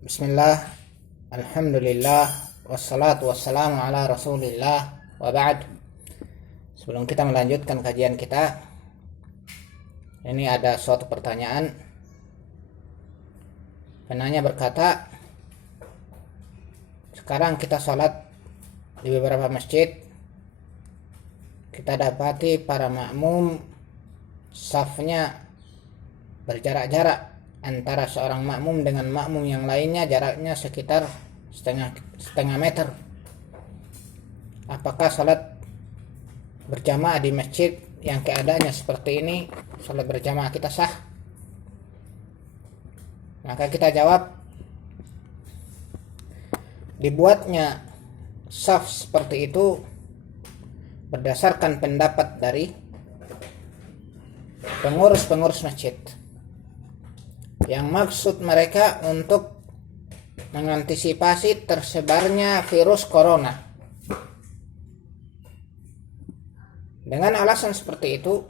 Bismillah, Alhamdulillah, wassalatu wassalamu ala rasulillah, wa ba'd. Sebelum kita melanjutkan kajian kita, ini ada suatu pertanyaan. Penanya berkata, sekarang kita sholat di beberapa masjid, kita dapati para makmum safnya berjarak-jarak antara seorang makmum dengan makmum yang lainnya, jaraknya sekitar setengah meter. Apakah salat berjamaah di masjid yang keadaannya seperti ini, salat berjamaah kita sah? Maka kita jawab, dibuatnya saf seperti itu berdasarkan pendapat dari pengurus-pengurus masjid, yang maksud mereka untuk mengantisipasi tersebarnya virus corona. Dengan alasan seperti itu,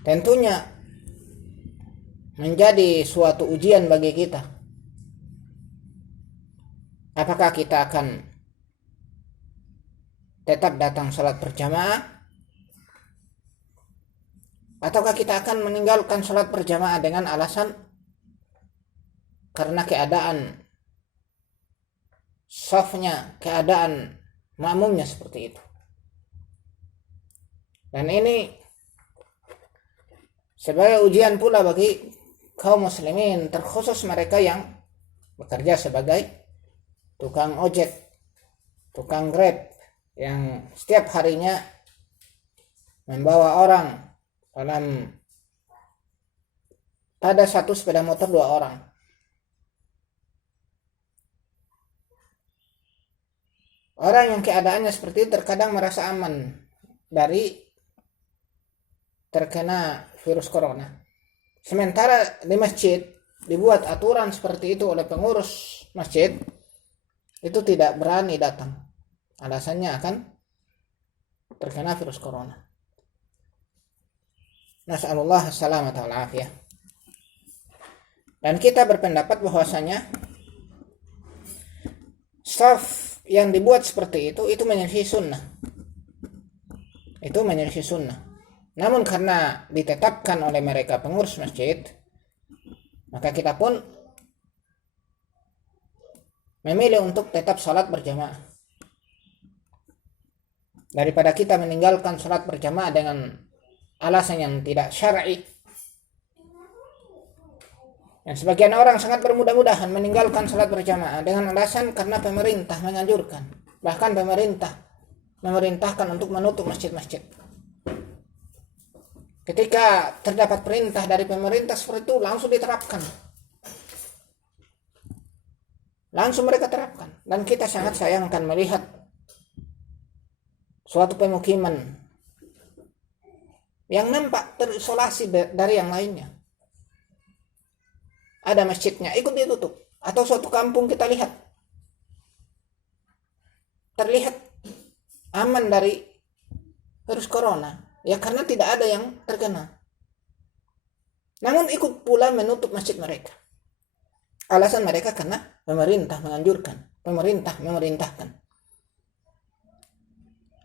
tentunya menjadi suatu ujian bagi kita. Apakah kita akan tetap datang salat berjamaah, ataukah kita akan meninggalkan sholat berjamaah dengan alasan karena keadaan safnya, keadaan makmumnya seperti itu. Dan ini sebagai ujian pula bagi kaum muslimin, terkhusus mereka yang bekerja sebagai tukang ojek, tukang grab, yang setiap harinya membawa orang pada satu sepeda motor 2 orang. Orang yang keadaannya seperti itu terkadang merasa aman dari terkena virus corona. Sementara di masjid dibuat aturan seperti itu oleh pengurus masjid, itu tidak berani datang. Alasannya akan terkena virus corona. Nas'alullah as-salamata wal afiyah. Dan kita berpendapat bahwasanya saf yang dibuat seperti itu menyelisih sunnah. Itu menyelisih sunnah. Namun karena ditetapkan oleh mereka pengurus masjid, maka kita pun memilih untuk tetap sholat berjamaah. Daripada kita meninggalkan sholat berjamaah dengan alasan yang tidak syar'i. Dan sebagian orang sangat bermudah-mudahan meninggalkan salat berjamaah dengan alasan karena pemerintah menganjurkan. Bahkan pemerintah memerintahkan untuk menutup masjid-masjid. Ketika terdapat perintah dari pemerintah seperti itu, langsung diterapkan. Langsung mereka terapkan. Dan kita sangat sayangkan melihat suatu pemukiman yang nampak terisolasi dari yang lainnya. Ada masjidnya ikut ditutup. Atau suatu kampung kita lihat terlihat aman dari virus corona, ya karena tidak ada yang terkena. Namun ikut pula menutup masjid mereka. Alasan mereka karena pemerintah menganjurkan, pemerintah memerintahkan.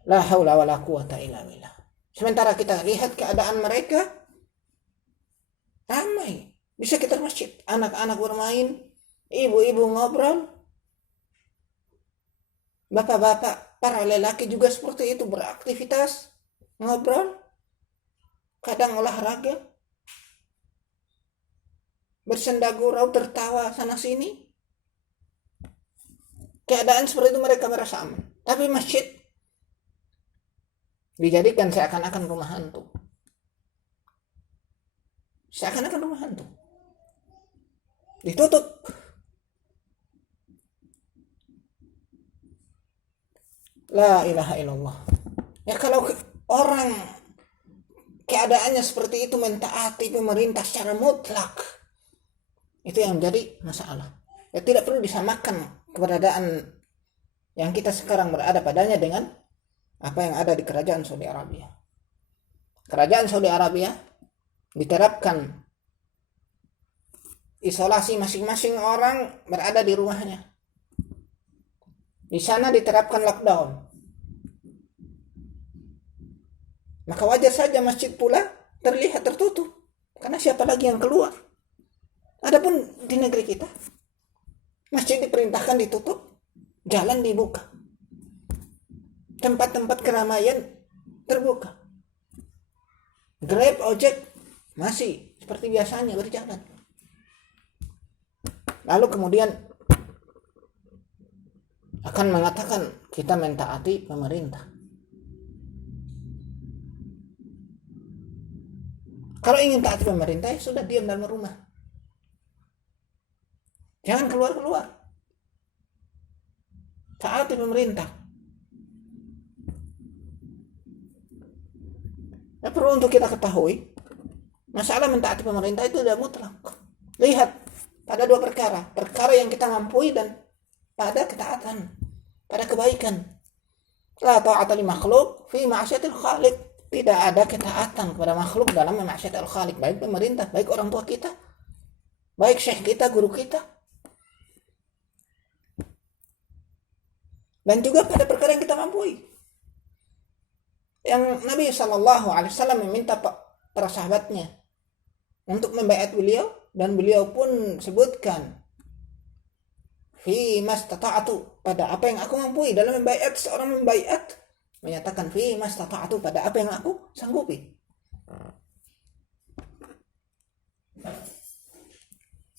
La haula wala quwata illa billah. Sementara kita lihat keadaan mereka ramai. Bisa kita masjid, anak-anak bermain, ibu-ibu ngobrol, bapak-bapak, para lelaki juga seperti itu, beraktivitas, ngobrol, kadang olahraga, bersenda gurau, tertawa sana sini. Keadaan seperti itu mereka merasa aman. Tapi masjid dijadikan seakan-akan rumah hantu. Seakan-akan rumah hantu. Ditutup. La ilaha illallah. Ya kalau orang keadaannya seperti itu mentaati pemerintah secara mutlak, itu yang menjadi masalah. Ya tidak perlu disamakan keberadaan yang kita sekarang berada padanya dengan apa yang ada di kerajaan Saudi Arabia. Kerajaan Saudi Arabia diterapkan isolasi, masing-masing orang berada di rumahnya. Di sana diterapkan lockdown. Maka wajar saja masjid pula terlihat tertutup. Karena siapa lagi yang keluar? Adapun di negeri kita, masjid diperintahkan ditutup, jalan dibuka. Tempat-tempat keramaian terbuka. Grab, ojek masih seperti biasanya berjalan. Lalu kemudian akan mengatakan kita mentaati pemerintah. Kalau ingin taati pemerintah, ya sudah diam dalam rumah. Jangan keluar-keluar. Taati pemerintah. Ya, perlu untuk kita ketahui, masalah mentaati pemerintah itu tidak mutlak. Lihat pada dua perkara. Perkara yang kita mampu dan pada ketaatan, pada kebaikan. La ta'ata li makhluk fi ma'syatil khaliq. Tidak ada ketaatan kepada makhluk dalam memaksiatil khaliq, baik pemerintah, baik orang tua kita, baik syekh kita, guru kita. Dan juga pada perkara yang kita mampu. Yang Nabi SAW meminta para sahabatnya untuk membaiat beliau, dan beliau pun sebutkan fi mastata'atu, pada apa yang aku mampu. Dalam membaiat, seorang membaiat menyatakan fi mastata'atu, pada apa yang aku sanggupi.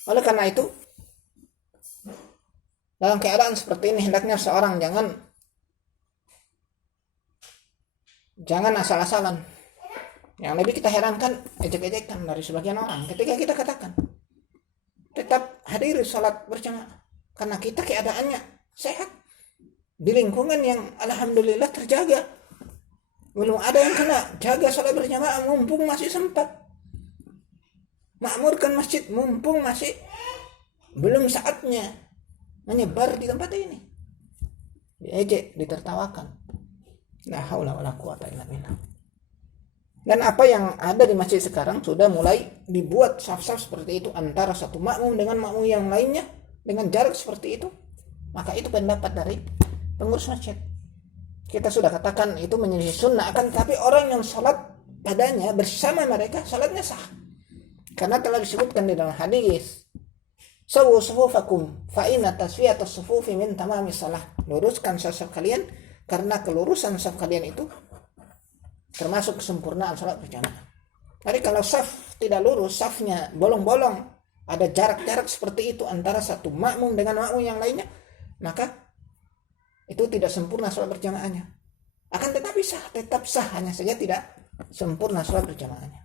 Oleh karena itu, dalam keadaan seperti ini hendaknya seorang jangan asal-asalan. Yang lebih kita herankan, ejek-ejekan dari sebagian orang ketika kita katakan tetap hadiri sholat berjamaah, karena kita keadaannya sehat, di lingkungan yang alhamdulillah terjaga, belum ada yang kena. Jaga sholat berjamaah mumpung masih sempat, makmurkan masjid mumpung masih belum saatnya menyebar di tempat ini. Diejek, ditertawakan. La haula wala quwata illa billah. Dan apa yang ada di masjid sekarang sudah mulai dibuat saf-saf seperti itu antara satu makmum dengan makmum yang lainnya dengan jarak seperti itu. Maka itu pendapat dari pengurus masjid. Kita sudah katakan itu menjadi sunnah, akan tapi orang yang salat padanya bersama mereka salatnya sah. Karena telah disebutkan di dalam hadis, sawu sufufakum fa inna tasfiyatas sufufi min tamami shalah. Luruskan saf kalian, karena kelurusan saf kalian itu termasuk kesempurnaan salat berjamaah. Jadi kalau saf tidak lurus, safnya bolong-bolong, ada jarak-jarak seperti itu antara satu makmum dengan makmum yang lainnya, maka itu tidak sempurna salat berjamaahnya. Akan tetapi sah, tetap sah, hanya saja tidak sempurna salat berjamaahnya.